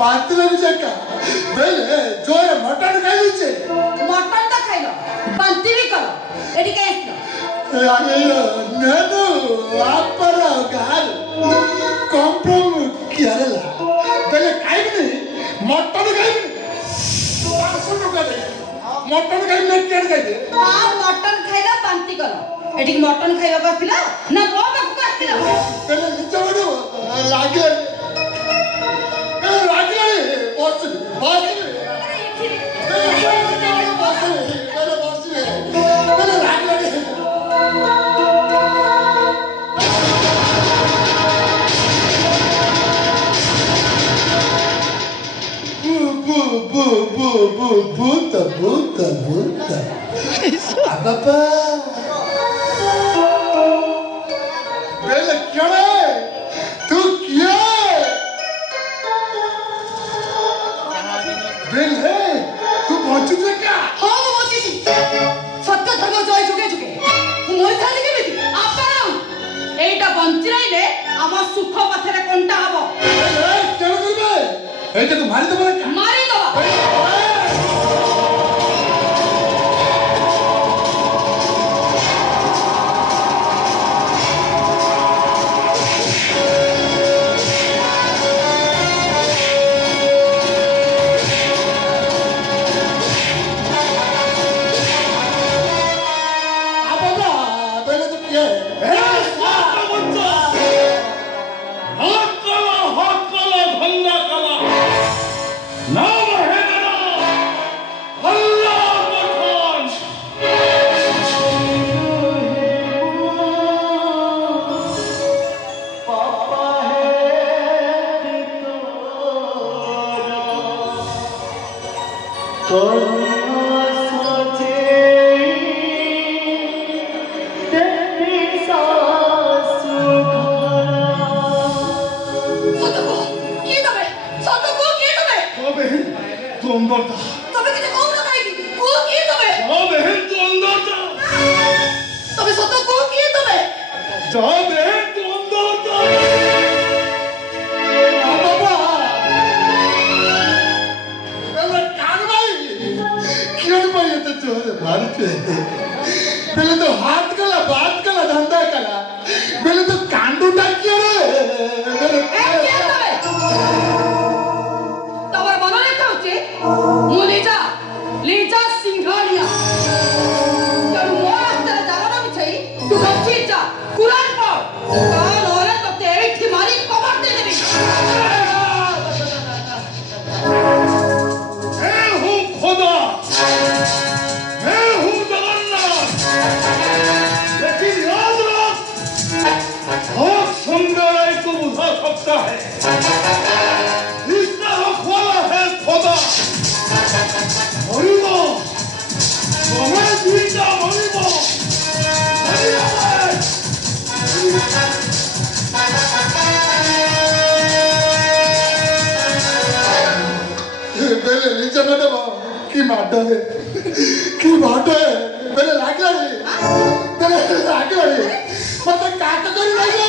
बात लग जाएगा बेले जोर मटन खाई लीचे मटन तो खाइलो बांती भी करो एडी कैसे अरे नेनु आपर गाल कॉम्प्रोम किया ला बेले खाई नहीं मटन खाई मटन खाई नहीं क्या खाई हां मटन खाइला बांती करो एडी मटन खाइबा का पिला ना को बाकू का पिला बेले नीचे बडो लागे लागे बस बस Puta. Apa? Bella, क्या है? तू क्या है? Bella, तू पहुँच चुका क्या? हाँ वो पहुँची थी। सत्य धर्म जय जुगे। मोर खाली के बेटी आप ना एटा बंची रही ले आमा सुख पथरे कंटा हबो। क्या कर बे? तो मारी तो बोला क्या? मारी दो। पहले तो हाथ कला बात कला धंधा कला पहले तो कांडू टाकिया रे तवर बनले खाउचे मु लीजा सिंघानिया तर मोर रास्ता जागना बिछई तू गच्छी जा कुरान पढ़ कान ओरे तो तेरी ठिमारी कबर दे देबी मैं हूं खुदा है इसका रखवाला है खुदा मरिबो तुम्हें जीता मरिबो बेले नीचे बैठो की माटो है बेले लागला रे मतलब काका करी रही